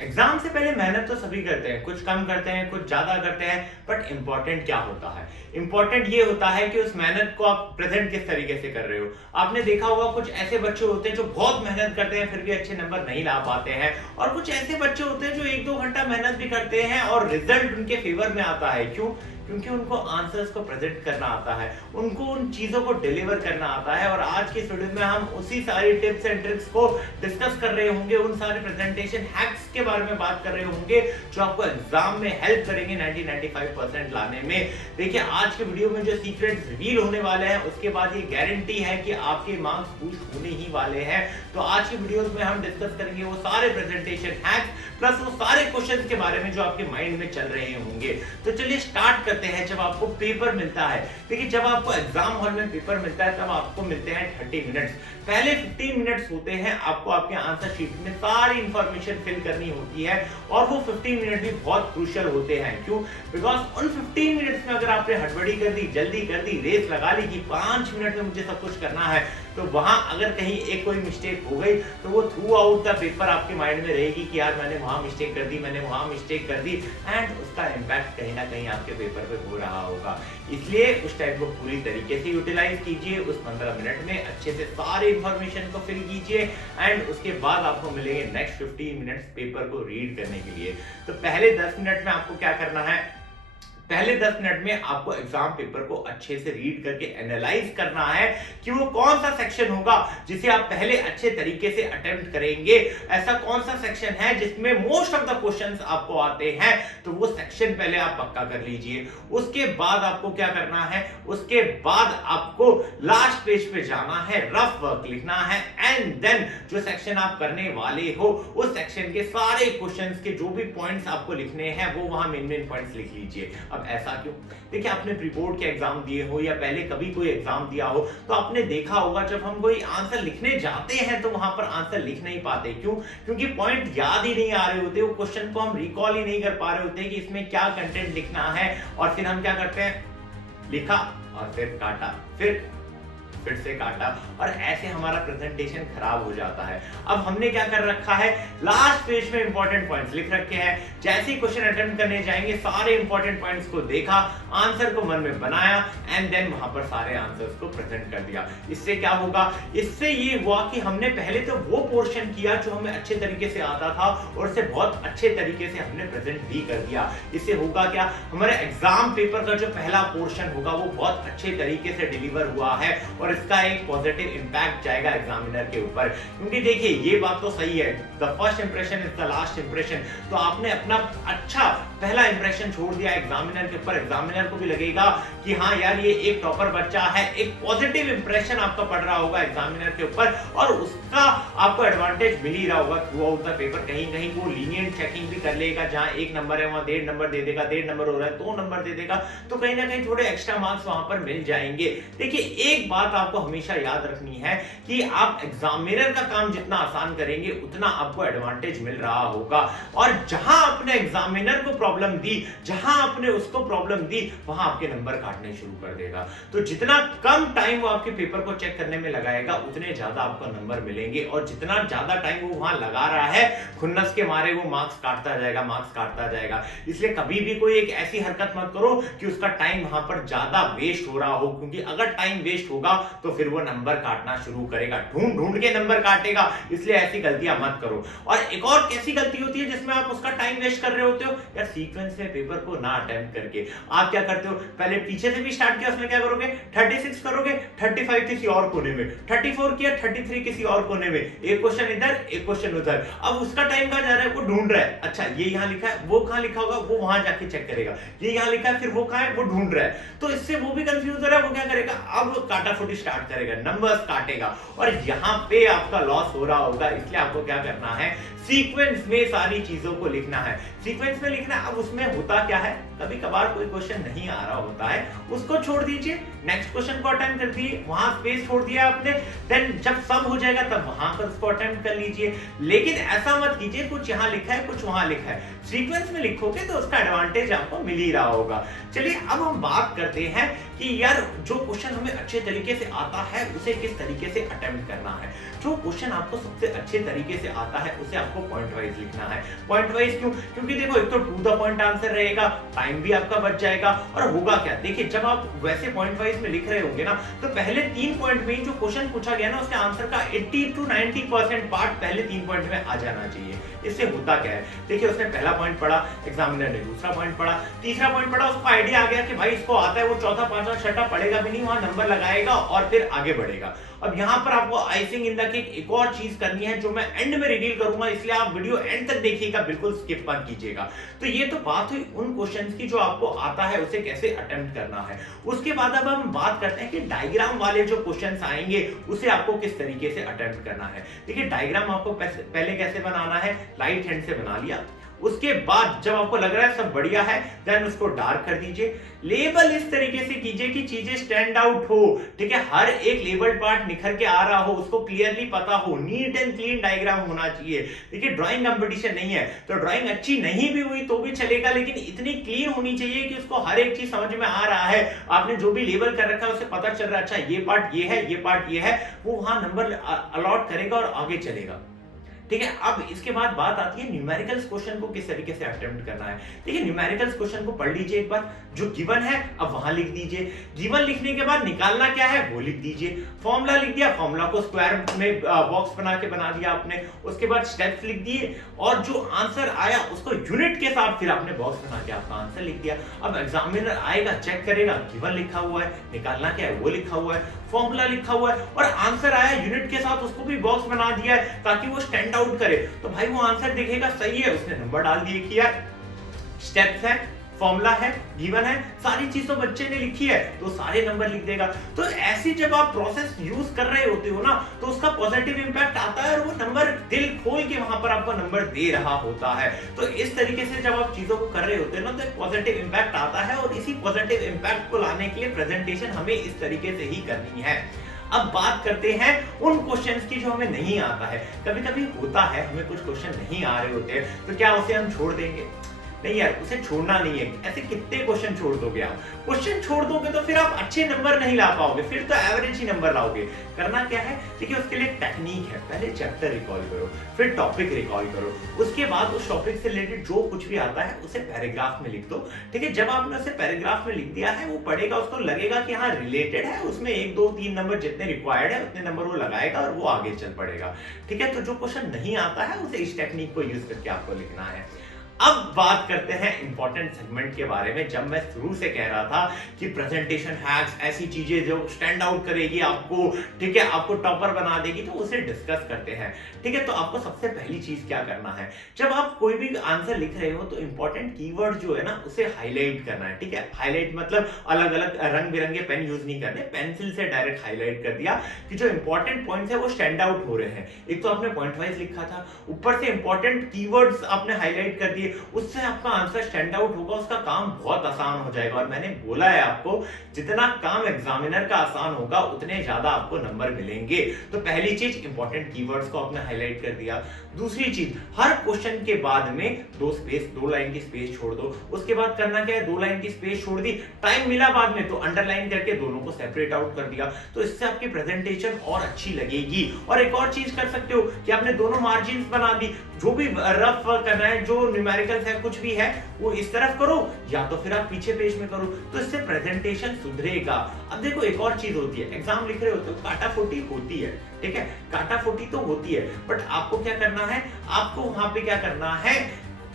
Exam से पहले मेहनत तो सभी करते हैं, कुछ कम करते हैं, कुछ ज्यादा करते हैं, बट इंपॉर्टेंट क्या होता है? इंपॉर्टेंट ये होता है कि उस मेहनत को आप प्रेजेंट किस तरीके से कर रहे हो। आपने देखा होगा कुछ ऐसे बच्चे होते हैं जो बहुत मेहनत करते हैं फिर भी अच्छे नंबर नहीं ला पाते हैं, और कुछ ऐसे बच्चे होते हैं जो 1-2 घंटा मेहनत भी करते हैं और रिजल्ट उनके फेवर में आता है। क्यों? क्योंकि उनको आंसर्स को प्रेजेंट करना आता है, उनको उन चीजों को डिलीवर करना आता है। और आज की वीडियो में हम उसी सारी टिप्स एंड ट्रिक्स को डिस्कस कर रहे होंगे, उन सारे प्रेजेंटेशन हैक्स के बारे में बात कर रहे होंगे जो आपको एग्जाम में हेल्प करेंगे 90-95% लाने में। देखिए, आज के वीडियो में जो सीक्रेट्स रिवील होने वाले हैं उसके बाद ये गारंटी है कि आपके मार्क्स बूस्ट होने ही वाले हैं। तो आज की वीडियो में हम डिस्कस करेंगे वो सारे प्रेजेंटेशन हैक्स प्लस वो सारे क्वेश्चंस के बारे में जो आपके माइंड में चल रहे होंगे। तो चलिए स्टार्ट करते हैं। जब आपको पेपर मिलता है, देखिए जब आपको एग्जाम हॉल में पेपर मिलता है तब आपको मिलते हैं 30 मिनट्स। पहले 15 मिनट्स होते हैं आपको आपके आंसर शीट में सारी इंफॉर्मेशन फिल करनी होती है, और वो 15 मिनट भी बहुत क्रूशियल होते हैं। क्यों? बिकॉज उन 15 मिनट्स में अगर आपने हड़बड़ी कर दी, जल्दी कर दी, रेस लगा ली कि 5 मिनट में मुझे सब कुछ करना है, तो वहां अगर कहीं एक कोई मिस्टेक हो गई तो वो थ्रू आउट द पेपर आपके माइंड में रहेगी कि यार मैंने वहां मिस्टेक कर दी, मैंने वहां मिस्टेक कर दी, एंड उसका इम्पैक्ट कहीं ना कहीं आपके पेपर पे हो रहा होगा। इसलिए उस टाइम को पूरी तरीके से यूटिलाइज कीजिए, उस 15 मिनट में अच्छे से सारी इंफॉर्मेशन को फिल कीजिए, एंड उसके बाद आपको मिलेंगे नेक्स्ट 15 मिनट्स पेपर को रीड करने के लिए। तो पहले 10 मिनट में आपको क्या करना है? पहले 10 मिनट में आपको एग्जाम पेपर को अच्छे से रीड करके एनालाइज करना है कि वो कौन सा सेक्शन होगा जिसे आप पहले अच्छे तरीके से अटेम्प्ट करेंगे। ऐसा कौन सा सेक्शन है जिसमें मोस्ट ऑफ द क्वेश्चंस आपको आते हैं, तो वो सेक्शन पहले आप पक्का कर लीजिए। उसके बाद आपको क्या करना है? उसके बाद आपको लास्ट पेज पे जाना है, रफ वर्क लिखना है, एंड देन जो सेक्शन आप करने वाले हो उस सेक्शन के सारे क्वेश्चंस के जो भी पॉइंट्स आपको लिखने हैं वो वहां मेन पॉइंट्स लिख लीजिए। अब ऐसा क्यों? देखिए, आपने प्री बोर्ड के एग्जाम दिए हो या पहले कभी कोई एग्जाम दिया हो तो आपने देखा होगा जब हम कोई आंसर लिखने जाते हैं तो वहां पर आंसर लिख नहीं पाते। क्यों? क्योंकि पॉइंट याद ही नहीं आ रहे होते, वो क्वेश्चन को हम रिकॉल ही नहीं कर पा रहे होते कि इसमें क्या कंटेंट लिखना है, और फिर हम क्या करते हैं? लिखा और फिर काटा, फिर से काटा, और ऐसे हमारा प्रेजेंटेशन खराब हो जाता है। अब हमने क्या कर रखा है? लास्ट पेज में इंपॉर्टेंट पॉइंट्स लिख रखे हैं। जैसे ही क्वेश्चन अटेम्प्ट करने जाएंगे सारे इंपॉर्टेंट पॉइंट्स को देखा, आंसर को मन में बनाया, एंड देन वहां पर सारे आंसर्स को प्रेजेंट कर दिया। इससे क्या होगा? इससे ये हुआ कि हमने पहले तो वो पोर्शन किया जो हमें अच्छे तरीके से आता था, और इसे बहुत अच्छे तरीके से हमने प्रेजेंट भी कर दिया। इससे होगा क्या? हमारे एग्जाम पेपर का जो पहला पोर्शन होगा वो बहुत अच्छे तरीके से डिलीवर हुआ है, और इसका एक पॉजिटिव इंपैक्ट जाएगा एग्जामिनर के ऊपर। क्योंकि देखिए, ये बात तो सही है, the first impression is the last impression. तो आपने अपना अच्छा पहला इंप्रेशन छोड़ दिया एग्जामिनर के ऊपर, एग्जामिनर को भी लगेगा कि हाँ यार ये एक टॉपर बच्चा है, एक पॉजिटिव इंप्रेशन आपका पड़ रहा होगा एग्जामिनर के ऊपर, और उसका आपको एडवांटेज मिल ही रहा होगा थ्रू आउट द पेपर। कहीं कहीं वो लीनियंट चेकिंग भी कर लेगा, जहां 1 नंबर है वहां 1.5 नंबर दे देगा, 1.5 नंबर हो रहा है 2 नंबर दे देगा, तो कहीं ना कहीं थोड़े एक्स्ट्रा मार्क्स वहां पर मिल जाएंगे। देखिए, एक बात आपको हमेशा याद रखनी है कि आप एग्जामिनर का काम जितना आसान करेंगे उतना आपको एडवांटेज मिल रहा होगा, और जहां आपने एग्जामिनर को प्रॉब्लम दी, जहां आपने उसको प्रॉब्लम दी, वहां आपके नंबर काटने शुरू कर देगा। तो जितना कम टाइम वो आपके पेपर को चेक करने में लगाएगा उतने ज्यादा आपको नंबर मिलेंगे, और जितना ज्यादा टाइम वो वहां लगा रहा है खुन्नस के मारे वो मार्क्स काटता जाएगा, मार्क्स काटता जाएगा। इसलिए कभी भी कोई एक ऐसी हरकत मत करो कि उसका टाइम वहां पर ज्यादा वेस्ट हो रहा हो, क्योंकि अगर टाइम वेस्ट होगा तो फिर वो नंबर काटना शुरू करेगा, ढूंढ ढूंढ के नंबर काटेगा। इसलिए ऐसी गलतियां मत करो। और एक और कैसी गलती होती है जिसमें आप उसका टाइम वेस्ट कर रहे होते हो? यार, सीक्वेंस में पेपर को ना अटेम्प्ट करके आप क्या करते हो? पहले पीछे से भी स्टार्ट किया, उसमें क्या करोगे? 36 करोगे, 35 किसी और कोने में, 34 किया, 33 किसी और कोने में, एक क्वेश्चन इधर एक क्वेश्चन उधर। अब उसका टाइम कहां जा रहा है? वो ढूंढ रहा है, अच्छा ये यहां लिखा है, वो कहां लिखा होगा? वो वहां जाके चेक करेगा, ये यहां लिखा है, फिर वो कहां है? वो ढूंढ रहा है। तो इससे वो भी कंफ्यूज हो रहा है, वो क्या करेगा? अब काटाफुटी स्टार्ट करेगा, नंबर्स काटेगा, और यहां पे आपका लॉस हो रहा होगा। इसलिए आपको क्या करना है? सीक्वेंस में सारी चीजों को लिखना है, सीक्वेंस में लिखना है। अब उसमें होता क्या है? कभी कभार कोई क्वेश्चन नहीं आ रहा होता है, उसको छोड़ दीजिए, नेक्स्ट क्वेश्चन को अटेम्प्ट कर दिए, वहां स्पेस छोड़ दिया आपने, देन जब सब हो जाएगा तब वहां पर उसको अटेम्प्ट कर लीजिए। लेकिन ऐसा मत कीजिए कुछ यहाँ लिखा है कुछ वहां लिखा है, सीक्वेंस में लिखोगे तो उसका एडवांटेज आपको मिल ही रहा होगा। चलिए अब हम बात करते हैं कि यार जो क्वेश्चन हमें अच्छे तरीके से आता है उसे किस तरीके से अटेम्प्ट करना है। जो क्वेश्चन आपको सबसे अच्छे तरीके से आता है उसे आपको पॉइंट वाइज लिखना है। पॉइंट वाइज क्यों? क्योंकि देखो एक तो टू द पॉइंट आंसर रहेगा, टाइम भी आपका बच जाएगा, और होगा क्या, देखिए जब आप वैसे पॉइंट वाइज में लिख रहे होंगे ना तो पहले 3 पॉइंट में जो क्वेश्चन पूछा गया ना उसके आंसर का 80 to 90% पार्ट पहले 3 पॉइंट में आ जाना चाहिए। इससे होता क्या है, देखिए उसने पहला पॉइंट पढ़ा, एग्जामिनर ने दूसरा पॉइंट पढ़ा, तीसरा पॉइंट पढ़ा, उसको आइडिया आ गया कि भाई इसको आता है, वो चौथा पांचवा छठा पढ़ेगा भी नहीं, वहां नंबर लगाएगा और फिर आगे बढ़ेगा। अब यहाँ पर आपको आइसिंग इन द केक एक और चीज करनी है जो मैं एंड में रिवील करूंगा, इसलिए आप वीडियो एंड तक देखिएगा, बिल्कुल स्किप मत कीजिएगा। तो ये तो बात हुई उन क्वेश्चंस की जो आपको आता है उसे कैसे अटेम्प्ट करना है। उसके बाद अब हम बात करते हैं कि डायग्राम वाले जो क्वेश्चंस आएंगे उसे आपको किस तरीके से अटेम्प्ट करना है। देखिए डायग्राम आपको पहले कैसे बनाना है, लाइट हैंड से बना लिया, उसके बाद जब आपको लग रहा है सब बढ़िया है देन उसको डार्क कर दीजिए। लेबल इस तरीके से कीजिए कि चीजें स्टैंड आउट हो, ठीक है, हर एक लेबल पार्ट निखर के आ रहा हो, उसको क्लियरली पता हो, नीट एंड क्लीन डायग्राम होना चाहिए। देखिए ड्राइंग कंपटीशन नहीं है तो ड्राइंग अच्छी नहीं भी हुई तो भी चलेगा, लेकिन इतनी क्लीन होनी चाहिए कि उसको हर एक चीज समझ में आ रहा है, आपने जो भी लेबल कर रखा है उसे पता चल रहा है, अच्छा ये पार्ट ये है, ये पार्ट ये है, वो वहां नंबर अलॉट करेगा और आगे चलेगा। ठीक है, अब इसके बाद बात आती है न्यूमेरिकल्स क्वेश्चन को किस तरीके से अटेम्प्ट करना है। देखिए न्यूमेरिकल्स क्वेश्चन को पढ़ लीजिए एक बार, जो गिवन है अब वहां लिख दीजिए, गिवन लिखने के बाद निकालना क्या है वो लिख दीजिए, फॉर्मूला लिख दिया, फॉर्मूला को स्क्वायर में बॉक्स बना दिया आपने, उसके बाद स्टेप्स लिख दिए और जो आंसर आया उसको यूनिट के साथ फिर आपने बॉक्स बना के आपका आंसर लिख दिया। अब एग्जामिनर आएगा चेक करेगा, गिवन लिखा हुआ है, निकालना क्या है वो लिखा हुआ है, फॉर्मूला लिखा हुआ है और आंसर आया यूनिट के साथ, उसको भी बॉक्स बना दिया है ताकि वो स्टैंड आउट करे, तो भाई वो आंसर देखेगा सही है, उसने नंबर डाल दिए कि यार स्टेप्स है, फॉर्मूला है, गिवन है, सारी चीज तो बच्चे ने लिखी है तो सारे नंबर लिख देगा। तो ऐसी जब आप प्रोसेस यूज कर रहे होते हो ना तो उसका पॉजिटिव इंपैक्ट आता है और वो नंबर दिल खोल के वहां पर आपको नंबर दे रहा होता है। तो इस तरीके से जब आप चीजों को कर रहे होते हैं ना तो एक पॉजिटिव इंपैक्ट आता है और इसी पॉजिटिव इंपैक्ट को लाने के लिए प्रेजेंटेशन हमें इस तरीके से ही करनी है। अब बात करते हैं उन क्वेश्चंस की जो हमें नहीं आता है। कभी कभी होता है हमें कुछ क्वेश्चन नहीं आ रहे होते हैं तो क्या उसे हम छोड़ देंगे? नहीं यार, उसे छोड़ना नहीं है। ऐसे कितने क्वेश्चन छोड़ दोगे आप? क्वेश्चन छोड़ दोगे तो फिर आप अच्छे नंबर नहीं ला पाओगे, फिर तो एवरेज ही नंबर लाओगे। करना क्या है, देखिए उसके लिए टेक्निक है, पहले चैप्टर रिकॉल करो, फिर टॉपिक रिकॉल करो, उसके बाद उस टॉपिक से रिलेटेड जो कुछ भी आता है उसे पैराग्राफ में लिख दो। ठीक है, जब आपने उसे पैराग्राफ में लिख दिया है वो पढ़ेगा, उसको लगेगा कि हाँ रिलेटेड है, उसमें 1 2 3 नंबर जितने रिक्वायर्ड है उतने नंबर वो लगाएगा और वो आगे चल पड़ेगा। ठीक है, तो जो क्वेश्चन नहीं आता है उसे इस टेक्निक को यूज करके आपको लिखना है। अब बात करते हैं इंपॉर्टेंट सेगमेंट के बारे में। जब मैं शुरू से कह रहा था कि प्रेजेंटेशन हैक्स, ऐसी चीजें जो स्टैंड आउट करेगी आपको, ठीक है, आपको टॉपर बना देगी, तो उसे डिस्कस करते हैं। ठीक है, तो आपको सबसे पहली चीज क्या करना है, जब आप कोई भी आंसर लिख रहे हो तो इंपॉर्टेंट कीवर्ड जो है ना उसे हाईलाइट करना है। ठीक है, हाईलाइट मतलब अलग अलग रंग बिरंगे पेन यूज नहीं करने, पेंसिल से डायरेक्ट हाईलाइट कर दिया कि जो इंपॉर्टेंट पॉइंट्स है वो स्टैंड आउट हो रहे हैं। एक तो आपने पॉइंट वाइज लिखा था, ऊपर से इंपॉर्टेंट कीवर्ड्स आपने हाईलाइट कर दिए, उससे आपका आंसर स्टैंड आउट होगा, उसका काम बहुत आसान हो जाएगा। और मैंने बोला है आपको, जितना काम एग्जामिनर का आसान होगा उतने ज्यादा आपको नंबर मिलेंगे। तो पहली चीज इंपॉर्टेंट कीवर्ड्स को आपने हाईलाइट कर दिया। दूसरी चीज, हर क्वेश्चन के बाद में 2 लाइन की स्पेस छोड़ दो। उसके बाद करना क्या है, 2 लाइन की स्पेस छोड़ दी, टाइम मिला बाद में तो अंडरलाइन करके दोनों को सेपरेट आउट कर दिया, तो इससे आपकी प्रेजेंटेशन और अच्छी लगेगी। और एक और चीज कर सकते हो कि आपने दोनों मार्जिन बना दी, जो भी रफ करना है, जो न्यूमेरिकल्स है, कुछ भी है वो इस तरफ करो या तो फिर आप पीछे पेज में करो, तो इससे प्रेजेंटेशन सुधरेगा। अब देखो एक और चीज होती है, एग्जाम लिख रहे होते हो, काटाफोटी होती है, ठीक है, काटाफोटी तो होती है, बट आपको क्या करना है, आपको वहां पे क्या करना है,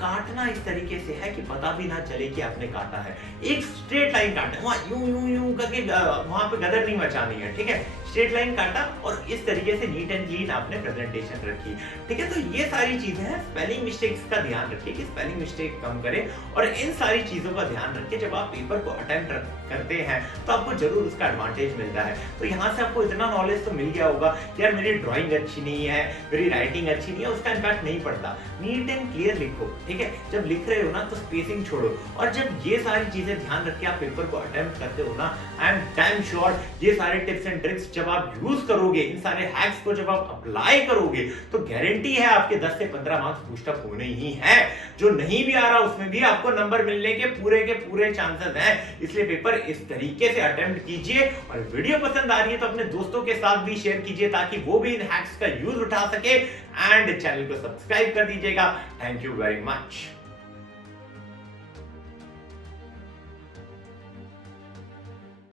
काटना इस तरीके से है कि पता भी ना चले कि आपने काटा है। एक स्ट्रेट लाइन काटना, वहां यूं यूं यूं करके वहां पे गदर नहीं मचानी है। ठीक है, स्ट्रेट लाइन काटा और इस तरीके से नीट एंड क्लीन आपने प्रेजेंटेशन रखी। ठीक है, तो ये सारी चीजें हैं, स्पेलिंग मिस्टेक्स का ध्यान रखिए कि स्पेलिंग मिस्टेक कम करें, और इन सारी चीजों का ध्यान रखिए जब आप पेपर को अटेम्प्ट करते हैं तो आपको जरूर उसका एडवांटेज मिलता है। तो यहाँ से आपको इतना नॉलेज तो मिल गया होगा कि यार मेरी ड्राइंग अच्छी नहीं है, मेरी राइटिंग अच्छी नहीं है, उसका इम्पैक्ट नहीं पड़ता। नीट एंड क्लियर लिखो, ठीक है, जब लिख रहे हो ना तो स्पेसिंग छोड़ो, और जब ये सारी चीजें ध्यान रख के आप पेपर को अटेम्प्ट करते हो ना, आई एम टाइम श्योर ये सारे टिप्स एंड ट्रिक्स जब आप यूज करोगे, इन सारे हैक्स को जब आप अप्लाई करोगे, तो गारंटी है आपके 10 से 15 मार्क्स बूस्टअप होने ही है। जो नहीं भी आ रहा उसमें भी आपको नंबर मिलने के पूरे चांसेस हैं। इसलिए पेपर इस तरीके से अटेम्प्ट कीजिए, और वीडियो पसंद आ रही है तो अपने दोस्तों के साथ भी शेयर कीजिए ताकि वो भी इन हैक्स का यूज उठा सके, एंड चैनल को सब्सक्राइब कर दीजिएगा। Thank you very much.